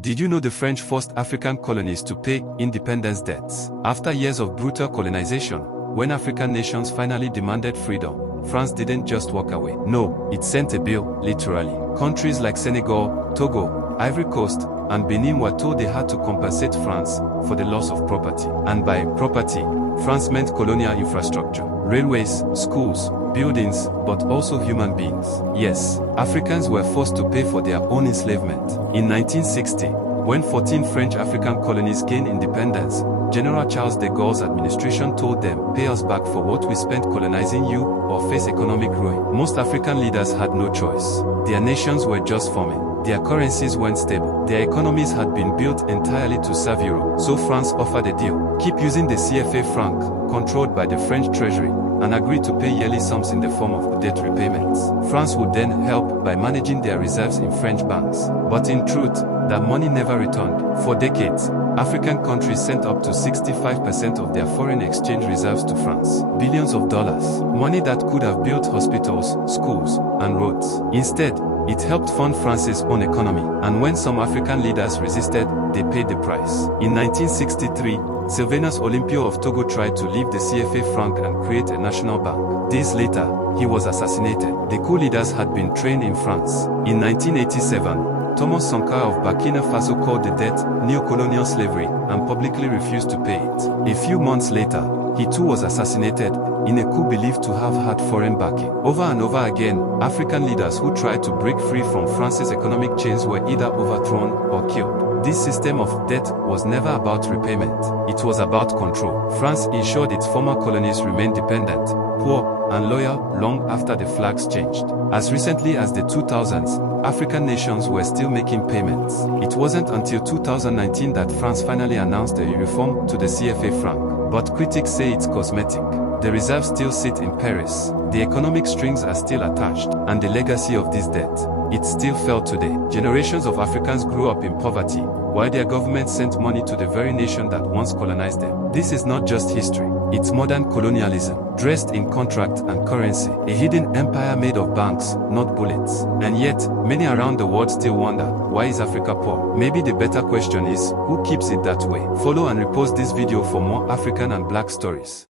Did you know the French forced African colonies to pay independence debts? After years of brutal colonization, when African nations finally demanded freedom, France didn't just walk away. No, it sent a bill, literally. Countries like Senegal, Togo, Ivory Coast, and Benin were told they had to compensate France for the loss of property. And by property, France meant colonial infrastructure, railways, schools, buildings, but also human beings. Yes, Africans were forced to pay for their own enslavement. In 1960, when 14 French African colonies gained independence, General Charles de Gaulle's administration told them, "Pay us back for what we spent colonizing you, or face economic ruin." Most African leaders had no choice. Their nations were just forming. Their currencies weren't stable. Their economies had been built entirely to serve Euro. So France offered a deal. Keep using the CFA franc, controlled by the French treasury, and agreed to pay yearly sums in the form of debt repayments. France would then help by managing their reserves in French banks. But in truth, that money never returned. For decades, African countries sent up to 65% of their foreign exchange reserves to France. Billions of dollars. Money that could have built hospitals, schools, and roads. Instead, it helped fund France's own economy. And when some African leaders resisted, they paid the price. In 1963, Sylvanus Olympio of Togo tried to leave the CFA franc and create a national bank. Days later, he was assassinated. The coup leaders had been trained in France. In 1987, Thomas Sankara of Burkina Faso called the debt neo-colonial slavery and publicly refused to pay it. A few months later, he too was assassinated in a coup believed to have had foreign backing. Over and over again, African leaders who tried to break free from France's economic chains were either overthrown or killed. This system of debt was never about repayment. It was about control. France ensured its former colonies remained dependent, poor, and loyal long after the flags changed. As recently as the 2000s, African nations were still making payments. It wasn't until 2019 that France finally announced a reform to the CFA franc. But critics say it's cosmetic. The reserves still sit in Paris, the economic strings are still attached, and the legacy of this debt, it still felt today. Generations of Africans grew up in poverty, while their government sent money to the very nation that once colonized them. This is not just history, it's modern colonialism, dressed in contract and currency, a hidden empire made of banks, not bullets. And yet, many around the world still wonder, why is Africa poor? Maybe the better question is, who keeps it that way? Follow and repost this video for more African and Black stories.